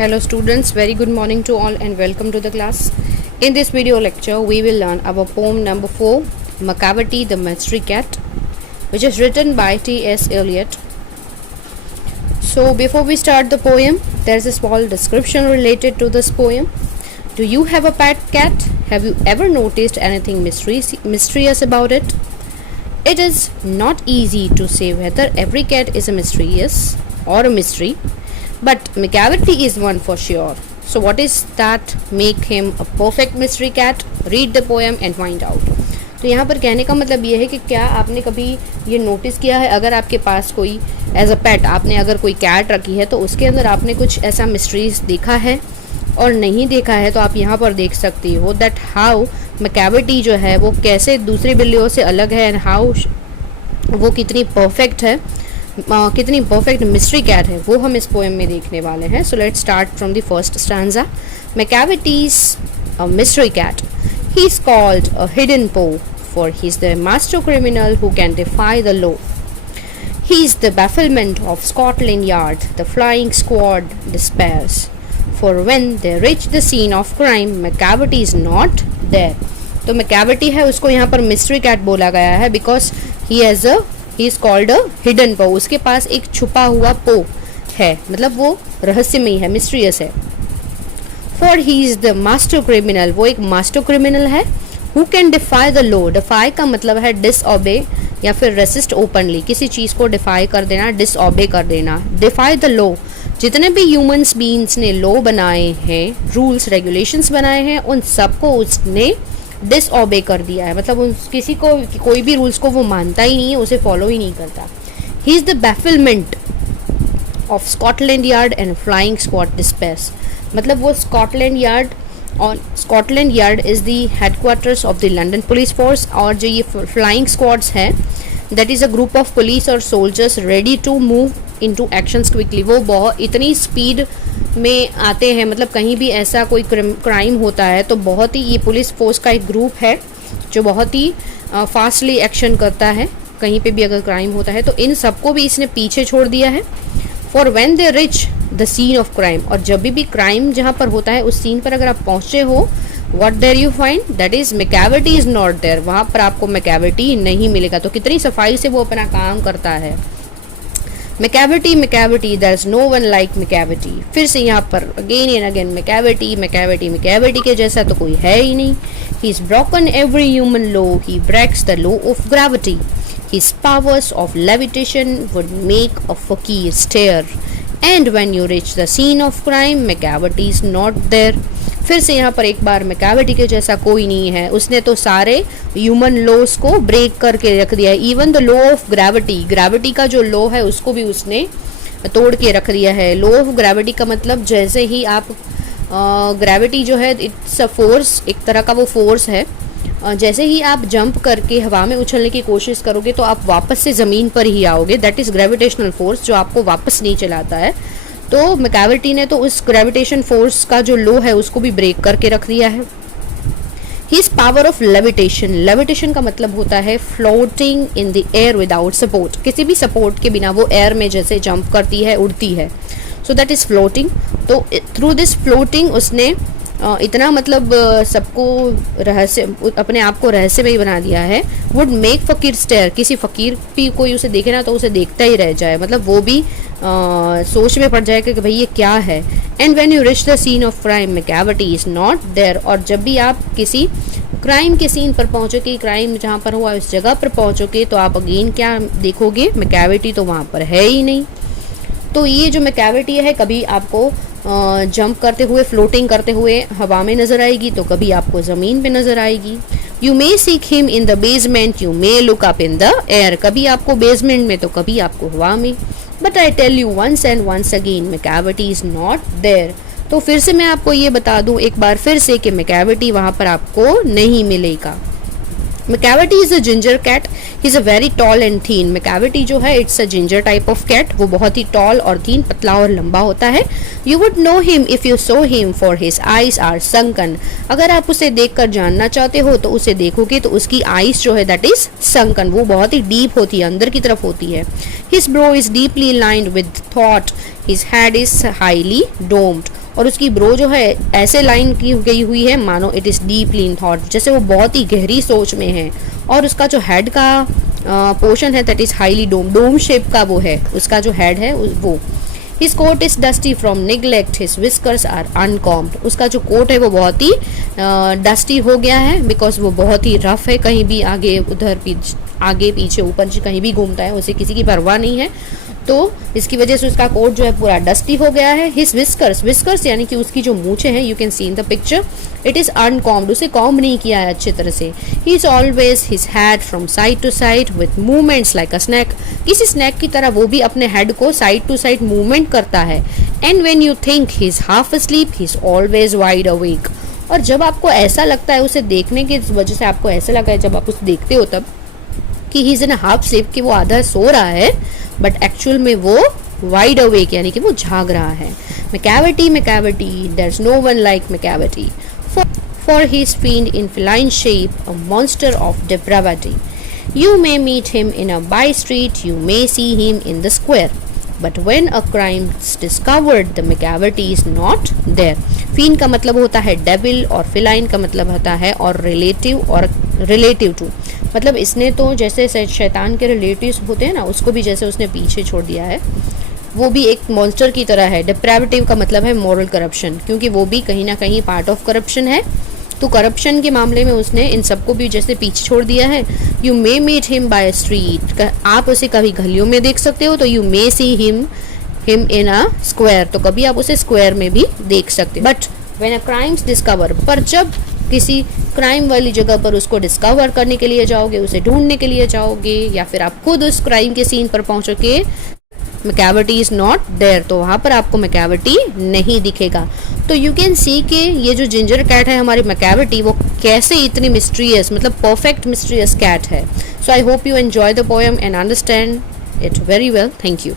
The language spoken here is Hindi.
Hello students, very good morning to all and welcome to the class. In this video lecture, we will learn our poem number 4, Macavity the Mystery Cat, which is written by T.S. Eliot. So before we start the poem, there is a small description related to this poem. Do you have a pet cat? Have you ever noticed anything mysterious about it? It is not easy to say whether every cat is a mysterious or a mystery, but Macavity is one for sure. So what is that make him a perfect mystery cat? Read the poem and find out. तो यहाँ पर कहने का मतलब ये है कि क्या आपने कभी ये नोटिस किया है, अगर आपके पास कोई एज अ पेट आपने अगर कोई कैट रखी है तो उसके अंदर आपने कुछ ऐसा मिस्ट्रीज देखा है, और नहीं देखा है तो आप यहाँ पर देख सकती हो दैट हाउ Macavity जो है वो कैसे दूसरी बिल्लियों से अलग है एंड हाउ वो कितनी परफेक्ट है, कितनी परफेक्ट मिस्ट्री कैट है, वो हम इस पोएम में देखने वाले हैं. So let's start from the first stanza. Macavity's a mystery cat. He's called a hidden foe, for he's the master criminal who can defy the law. He's the bafflement of Scotland Yard, the flying squad despairs. For when they reach the scene of crime, Macavity is not there. तो Macavity है, उसको यहाँ पर mystery cat बोला गया है because he is called a hidden foe. उसके पास एक छुपा हुआ पो है, मतलब वो रहस्यमयी है, मिस्ट्रियस है. For he is the master criminal, वो एक मास्टर क्रिमिनल है. Who can defy the law? Defy का मतलब है disobey या फिर resist openly, किसी चीज़ को defy कर देना, disobey कर देना. Defy the law, जितने भी ह्यूमन्स बीइंग्स ने लॉ बनाए हैं, रूल्स रेगुलेशंस बनाए हैं, उन सबको उसने डिसऑबे कर दिया है. मतलब उन किसी को कोई भी रूल्स को वो मानता ही नहीं है, उसे फॉलो ही नहीं करता. He is the bafflement of Scotland Yard and flying squad despair. मतलब वो Scotland Yard is the headquarters of the London police force, और जो ये फ्लाइंग स्क्वाड्स हैं that is a group of police और soldiers ready to move into actions quickly. वो बहुत इतनी स्पीड में आते हैं, मतलब कहीं भी ऐसा कोई क्राइम होता है तो बहुत ही, ये पुलिस फोर्स का एक ग्रुप है जो बहुत ही फास्टली एक्शन करता है. कहीं पे भी अगर क्राइम होता है तो इन सबको भी इसने पीछे छोड़ दिया है. For when they reach the scene of crime, और जब भी क्राइम जहाँ पर होता है उस सीन पर अगर आप पहुँचे हो, what there you find, that is Macavity is not there. वहाँ पर आपको Macavity नहीं मिलेगा. तो कितनी सफाई से वो अपना काम करता है. Macavity, there is no one like Macavity. फिर से यहाँ पर again and again Macavity के जैसा तो कोई है ही नहीं. He's broken every human law. He breaks the law of gravity. His powers of levitation would make a fakir stare. And when you reach the scene of crime, Macavity is not there. फिर से यहाँ पर एक बार Macavity के जैसा कोई नहीं है. उसने तो सारे ह्यूमन लॉस को ब्रेक करके रख दिया है. Even the law of gravity का जो लॉ है उसको भी उसने तोड़ के रख दिया है. लॉ ऑफ ग्रेविटी का मतलब जैसे ही आप ग्रेविटी जो है इट्स अ फोर्स, एक तरह का वो फोर्स है. जैसे ही आप जंप करके हवा में उछलने की कोशिश करोगे तो आप वापस से ज़मीन पर ही आओगे. दैट इज़ ग्रेविटेशनल फोर्स जो आपको वापस नहीं चलाता है. तो Macavity ने तो उस ग्रेविटेशन फोर्स का जो लॉ है उसको भी ब्रेक करके रख दिया है. His power of levitation का मतलब होता है floating in the air without support. किसी भी सपोर्ट के बिना वो एयर में जैसे जंप करती है, उड़ती है. So that is floating. तो through this floating उसने इतना मतलब सबको अपने आप को रहस्यमयी बना दिया है. वुड मेक फकीर स्टेयर, किसी फकीर भी कोई उसे देखे ना तो उसे देखता ही रह जाए, मतलब वो भी सोच में पड़ जाए कि भाई ये क्या है. And when you reach the scene of crime, Macavity is not there. और जब भी आप किसी क्राइम के सीन पर पहुँचोगे, क्राइम जहाँ पर हुआ उस जगह पर पहुँचोगे, तो आप अगेन क्या देखोगे, Macavity तो वहाँ पर है ही नहीं. तो ये जो Macavity है कभी आपको जंप करते हुए, फ्लोटिंग करते हुए हवा में नज़र आएगी, तो कभी आपको ज़मीन पे नज़र आएगी. You may seek him in the basement, you may look up in the air. कभी आपको बेसमेंट में तो कभी आपको हवा में. But I tell you once and once again, Macavity is not there. तो फिर से मैं आपको ये बता दूँ एक बार फिर से कि Macavity वहाँ पर आपको नहीं मिलेगा. Macavity is a ginger cat. He's a very tall and thin. Macavity जो है it's a ginger type of cat. वो बहुत ही tall और thin, पतला और लंबा होता है. You would know him if you saw him, for his eyes are sunken. अगर आप उसे देखकर जानना चाहते हो तो उसे देखोगे तो उसकी eyes जो है that is sunken. वो बहुत ही deep होती है, अंदर की तरफ होती है. His brow is deeply lined with thought. His head is highly domed. और उसकी ब्रो जो है ऐसे लाइन की गई हुई है मानो it is deeply in thought, जैसे वो बहुत ही गहरी सोच में है। और उसका जो हेड का पोर्शन है that is highly dome shape का वो है, उसका जो हेड है वो। His coat is dusty from neglect, his whiskers are uncombed. उसका जो कोट है वो बहुत ही डस्टी हो गया है बिकॉज वो बहुत ही रफ है, कहीं भी आगे उधर आगे पीछे ऊपर कहीं भी घूमता है, उसे किसी की परवाह नहीं है, तो इसकी वजह से उसका कोट जो है पूरा डस्टी हो गया है। हिज विस्कर्स यानी कि उसकी जो मूछे हैं, you can see in the picture, it is uncombed, उसे कॉम्ब नहीं किया है अच्छे तरह से। He is always his head from side to side with movements like a snake, किसी स्नैक की तरह वो भी अपने हेड को साइड टू साइड मूवमेंट करता है। And when you think he is half asleep he is always wide awake, और जब आपको ऐसा लगता है, उसे देखने की वजह से आपको ऐसा लगा है जब आप उसे देखते हो तब कि he is in half sleep, कि वो आधा सो रहा है, बट एक्चुअल में वो वाइड अवेक यानी कि वो जाग रहा है। Macavity there is no one like Macavity, for he is fiend in feline shape, a monster of depravity. You may meet him in a by street, you may see him in the square, but when a crime is discovered, the McCavity is not there. Fiend का मतलब होता है डेविल और फिलाइन का मतलब होता है और रिलेटिव टू, मतलब इसने तो जैसे शैतान के रिलेटिव्स होते हैं ना, उसको भी जैसे उसने पीछे छोड़ दिया है, वो भी एक मॉन्स्टर की तरह है। डिप्रेविटिव का मतलब है मॉरल करप्शन, क्योंकि वो भी कहीं ना कहीं पार्ट ऑफ करप्शन है, तो करप्शन के मामले में उसने इन सबको भी जैसे पीछे छोड़ दिया है। You may meet him by street, आप उसे कभी गलियों में देख सकते हो, तो you may see him in a square, तो कभी आप उसे स्क्वायर में भी देख सकते हो। But when a crimes discover, पर जब किसी क्राइम वाली जगह पर उसको डिस्कवर करने के लिए जाओगे, उसे ढूंढने के लिए जाओगे, या फिर आप खुद उस क्राइम के सीन पर पहुंचोगे, मैकेविटी इज़ नॉट देयर, तो वहाँ पर आपको मैकेविटी नहीं दिखेगा। तो यू कैन सी कि ये जो जिंजर कैट है हमारी मैकेविटी, वो कैसे इतनी मिस्ट्रियस, मतलब परफेक्ट मिस्ट्रियस कैट है। So I hope you enjoy the poem and understand it very well. Thank you.